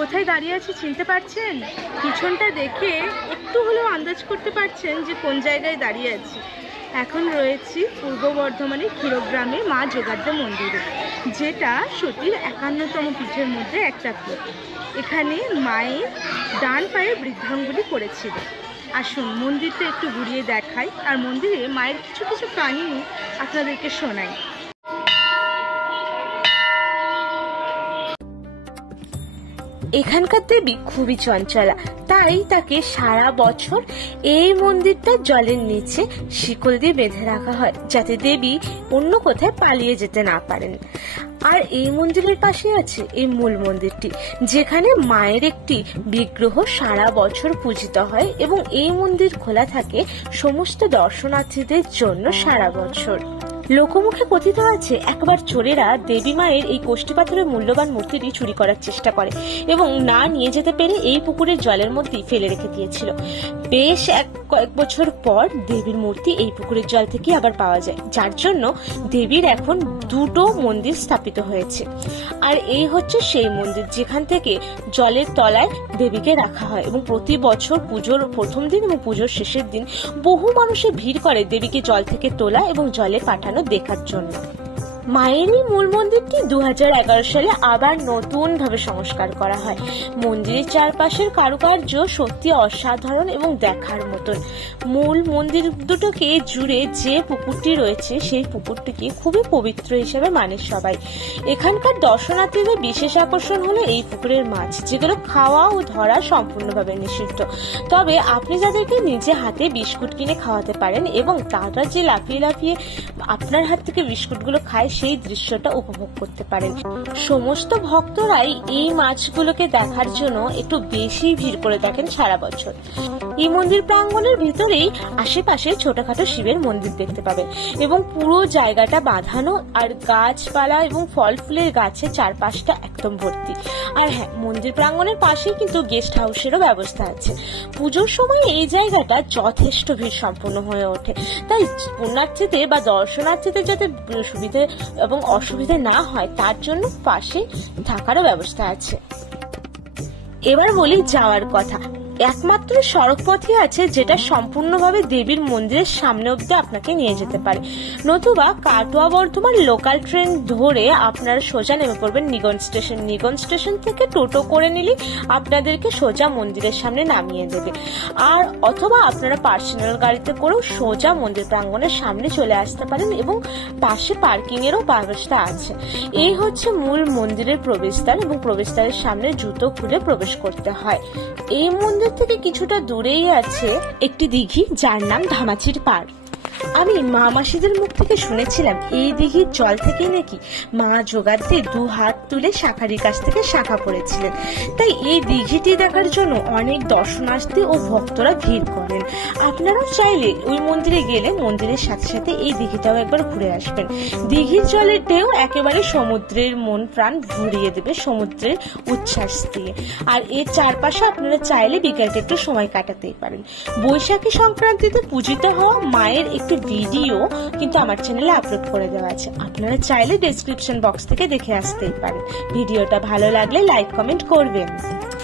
কোথায় দাঁড়িয়ে আছি চিনতে পারছেন? পিছনটা দেখে একটু হলেও আন্দাজ করতে পারছেন যে কোন জায়গায় দাঁড়িয়ে আছি। এখন রয়েছি পূর্ব বর্ধমানের ক্ষীরগ্রামে মা যোগাদ্দা মন্দিরে, যেটা সতীর 51তম পীঠের মধ্যে একটা পীঠ। এখানে মায়ের ডান পায়ে বৃদ্ধাঙ্গুলি পড়েছিল। আসুন মন্দিরটা একটু ঘুরিয়ে দেখাই, আর মন্দিরে মায়ের কিছু কিছু কাহিনী আপনাদেরকে শোনাই। এখানকার দেবী খুবই চঞ্চলা, তাই তাকে সারা বছর এই মন্দিরটা জলের নিচে শিকল দিয়ে বেঁধে রাখা হয়, যাতে দেবী অন্য কোথায় পালিয়ে যেতে না পারেন। আর এই মন্দিরের পাশে আছে এই মূল মন্দিরটি, যেখানে মায়ের একটি বিগ্রহ সারা বছর পূজিত হয় এবং এই মন্দির খোলা থাকে সমস্ত দর্শনার্থীদের জন্য সারা বছর। লোকমুখে কথিত আছে একবার চোরেরা দেবী মায়ের এই কোষ্ঠী পাথরের মূল্যবান মূর্তিটি চুরি করার চেষ্টা করে এবং না নিয়ে যেতে পেরে এই পুকুরের জলের মধ্যেই ফেলে রেখে দিয়েছিল। বেশ কয়েক বছর পর দেবীর মূর্তি এই পুকুরের জল থেকে আবার পাওয়া যায়, যার জন্য দেবীর এখন দুটো মন্দির স্থাপিত হয়েছে। আর এই হচ্ছে সেই মন্দির যেখান থেকে জলের তলায় দেবীকে রাখা হয় এবং প্রতি বছর পুজোর প্রথম দিন এবং পুজোর শেষের দিন বহু মানুষের ভিড় করে দেবীকে জল থেকে তোলা এবং জলে পাঠানো দেখার জন্য। মায়ের এই মূল মন্দিরটি 2011 সালে আবার নতুন ভাবে সংস্কার করা হয়। মন্দিরের চারপাশের কারুকার্য সত্যি অসাধারণ এবং দেখার মতন। মূল মন্দির দুটোকে জুড়ে যে পুকুরটি রয়েছে সেই পুকুরটিকে খুবই পবিত্র হিসেবে মানে সবাই। এখানকার দর্শনার্থীদের বিশেষ আকর্ষণ হলো এই পুকুরের মাছ, যেগুলো খাওয়া ও ধরা সম্পূর্ণভাবে নিষিদ্ধ। তবে আপনি যাদেরকে নিজে হাতে বিস্কুট কিনে খাওয়াতে পারেন এবং তারা যে লাফিয়ে লাফিয়ে আপনার হাত থেকে বিস্কুটগুলো খায় সেই দৃশ্যটা উপভোগ করতে পারেন। সমস্ত ভক্তরাই এই মাছগুলোকে দেখার জন্য একটু বেশি ভিড় করে থাকেন সারা বছর। এই মন্দির প্রাঙ্গণের ভিতরেই আশেপাশে ছোটখাটো শিবের মন্দির দেখতে পাবেন এবং পুরো জায়গাটা বাঁধানো আর গাছপালা এবং ফল ফুলের গাছে চারপাশটা একদম ভর্তি। আর হ্যাঁ, মন্দির প্রাঙ্গণের পাশেই কিন্তু গেস্ট হাউসেরও ব্যবস্থা আছে। পুজোর সময় এই জায়গাটা যথেষ্ট ভিড় সম্পন্ন হয়ে ওঠে, তাই পুণ্যার্থীদের বা দর্শনার্থীদের যাতে সুবিধে এবং অসুবিধা না হয় তার জন্য পাশে থাকারও ব্যবস্থা আছে। এবার বলি যাওয়ার কথা। একমাত্র সড়ক পথই আছে যেটা সম্পূর্ণভাবে দেবীর মন্দিরের সামনে অব্দি আপনাকে নিয়ে যেতে পারে, নতুবা কাটোয়া বর্ধমান লোকাল ট্রেন ধরে আপনারা সোজা নেমে পড়বেন নিগঞ্জ স্টেশন। নিগঞ্জ স্টেশন থেকে টোটো করে নিলে আপনাদেরকে সোজা মন্দিরের সামনে নামিয়ে দেবে, আর অথবা আপনারা পার্সোনাল গাড়িতে করেও সোজা মন্দির প্রাঙ্গণের সামনে চলে আসতে পারেন এবং পাশে পার্কিং এরও ব্যবস্থা আছে। এই হচ্ছে মূল মন্দিরের প্রবেশদ্বার এবং প্রবেশদ্বারের সামনে জুতো খুলে প্রবেশ করতে হয়। এই মন্দির থেকে কিছুটা দূরেই আছে একটি দিঘি, যার নাম ধামাচির পাড়। আমি মা মাসিদের মুখ থেকে শুনেছিলাম এই দিঘির জল থেকেই নাকি মা যোগাদ্দা 2 হাত তুলে শাঁখারির কাছ থেকে শাঁখা পড়েছিলেন। তাই এই দিঘিটি দেখার জন্য অনেক দর্শনার্থী ও ভক্তরা ভিড় করেন। আপনারাও চাইলে ওই মন্দিরে গেলে মন্দিরের সাথে সাথে এই দিঘিটাও একবার ঘুরে আসবেন। দিঘির জলের ঢেউ একেবারে সমুদ্রের মন প্রাণ ভরিয়ে দেবে সমুদ্রের উচ্ছ্বাস দিয়ে। আর এর চারপাশে আপনারা চাইলে বিকেলটা একটু সময় কাটাতেই পারেন। বৈশাখী সংক্রান্তিতে পূজিত হওয়া মায়ের একটি ভিডিও কিন্তু আমার চ্যানেলে আপলোড করে দেওয়া আছে, আপনারা চাইলে ডেসক্রিপশন বক্স থেকে দেখে আসতেই পারেন। ভিডিওটা ভালো লাগলে লাইক কমেন্ট করবেন।